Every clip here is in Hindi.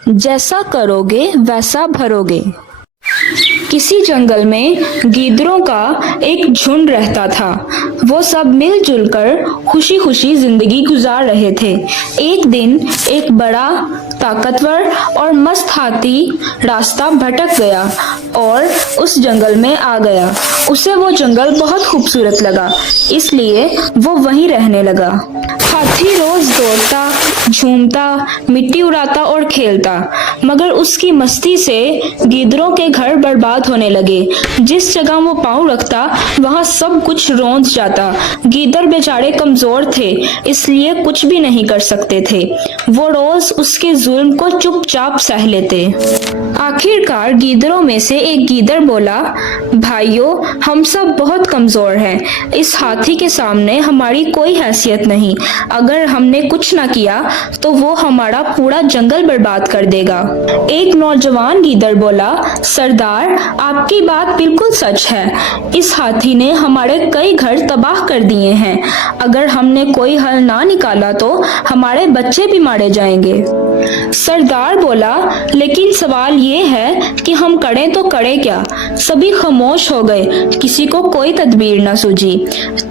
जैसा करोगे वैसा भरोगे। किसी जंगल में गीदड़ों का एक झुंड रहता था। वो सब मिलजुल कर खुशी खुशी जिंदगी गुजार रहे थे। एक दिन एक बड़ा ताकतवर और मस्त हाथी रास्ता भटक गया और उस जंगल में आ गया। उसे वो जंगल बहुत खूबसूरत लगा, इसलिए वो वहीं रहने लगा। हाथी रोज दौड़ता, झूमता, मिट्टी उड़ाता और खेलता, मगर उसकी मस्ती से गीदड़ों के घर बर्बाद होने लगे। जिस जगह वो पांव रखता वहां सब कुछ रौंद जाता। गीदड़ बेचारे कमजोर थे, इसलिए कुछ भी नहीं कर सकते थे। वो रोज उसके जुल्म को चुपचाप सह लेते। आखिरकार गीदड़ों में से एक गीदड़ बोला, भाइयों, हम सब बहुत कमजोर हैं। इस हाथी के सामने हमारी कोई हैसियत नहीं। अगर हमने कुछ ना किया तो वो हमारा पूरा जंगल बर्बाद कर देगा। एक नौजवान गीदड़ बोला, सरदार, आपकी बात बिल्कुल सच है। इस हाथी ने हमारे कई घर तबाह कर दिए हैं। अगर हमने कोई हल ना निकाला तो हमारे बच्चे भी मारे जाएंगे। सरदार बोला, लेकिन सवाल ये है कि हम करें तो करें क्या? सभी खामोश हो गए, किसी को कोई तदबीर न सूझी।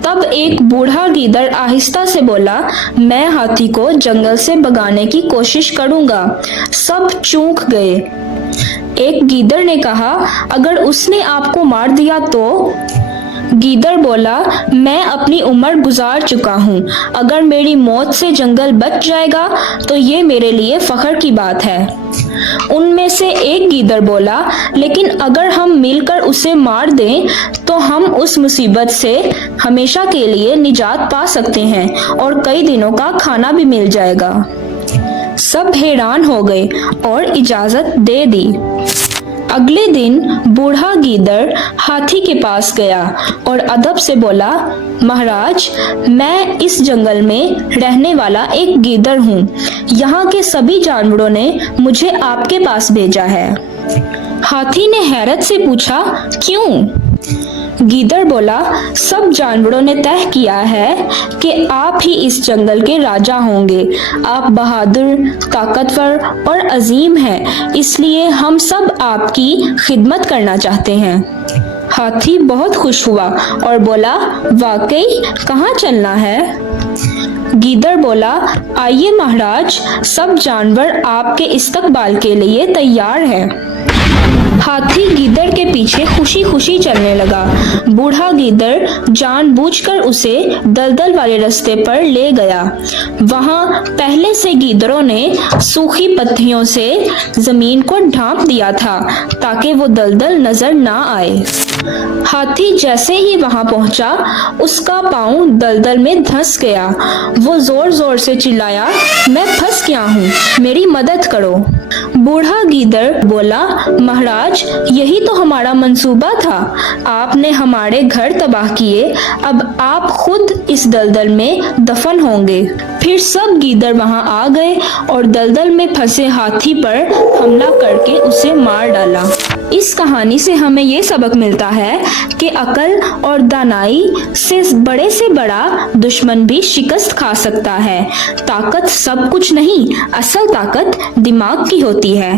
तब एक बूढ़ा गीदड़ आहिस्ता से बोला, मैं हाथी को जंगल से भगाने की कोशिश करूंगा। सब चूक गए। एक गीदड़ ने कहा, अगर उसने आपको मार दिया तो? गीदड़ बोला, मैं अपनी उम्र गुजार चुका हूँ। अगर मेरी मौत से जंगल बच जाएगा तो ये मेरे लिए फख्र की बात है। उनमें से एक गीदड़ बोला, लेकिन अगर हम मिलकर उसे मार दें तो हम उस मुसीबत से हमेशा के लिए निजात पा सकते हैं और कई दिनों का खाना भी मिल जाएगा। सब हैरान हो गए और इजाजत दे दी। अगले दिन बूढ़ा गीदड़ हाथी के पास गया और अदब से बोला, महाराज, मैं इस जंगल में रहने वाला एक गीदड़ हूँ। यहाँ के सभी जानवरों ने मुझे आपके पास भेजा है। हाथी ने हैरत से पूछा, क्यों? गीदड़ बोला, सब जानवरों ने तय किया है कि आप ही इस जंगल के राजा होंगे। आप बहादुर, ताकतवर और अजीम हैं, इसलिए हम सब आपकी खिदमत करना चाहते हैं। हाथी बहुत खुश हुआ और बोला, वाकई, कहाँ चलना है? गीदड़ बोला, आइए महाराज, सब जानवर आपके इस्तकबाल के लिए तैयार हैं। हाथी गीदड़ के पीछे खुशी खुशी चलने लगा। बूढ़ा गीदड़ जानबूझकर उसे दलदल वाले रास्ते पर ले गया। वहां पहले से गीदड़ों ने सूखी पत्तियों से जमीन को ढांप दिया था ताकि वो दलदल नजर ना आए। हाथी जैसे ही वहां पहुंचा, उसका पांव दलदल में धंस गया। वो जोर जोर से चिल्लाया, मैं फंस गया हूँ, मेरी मदद करो। बूढ़ा गीदड़ बोला, महाराज, यही तो हमारा मंसूबा था। आपने हमारे घर तबाह किए, अब आप खुद इस दलदल में दफन होंगे। फिर सब गीदड़ वहां आ गए और दलदल में फंसे हाथी पर हमला करके उसे मार डाला। इस कहानी से हमें ये सबक मिलता है कि अकल और दानाई से बड़ा दुश्मन भी शिकस्त खा सकता है। ताकत सब कुछ नहीं, असल ताकत दिमाग की होती है।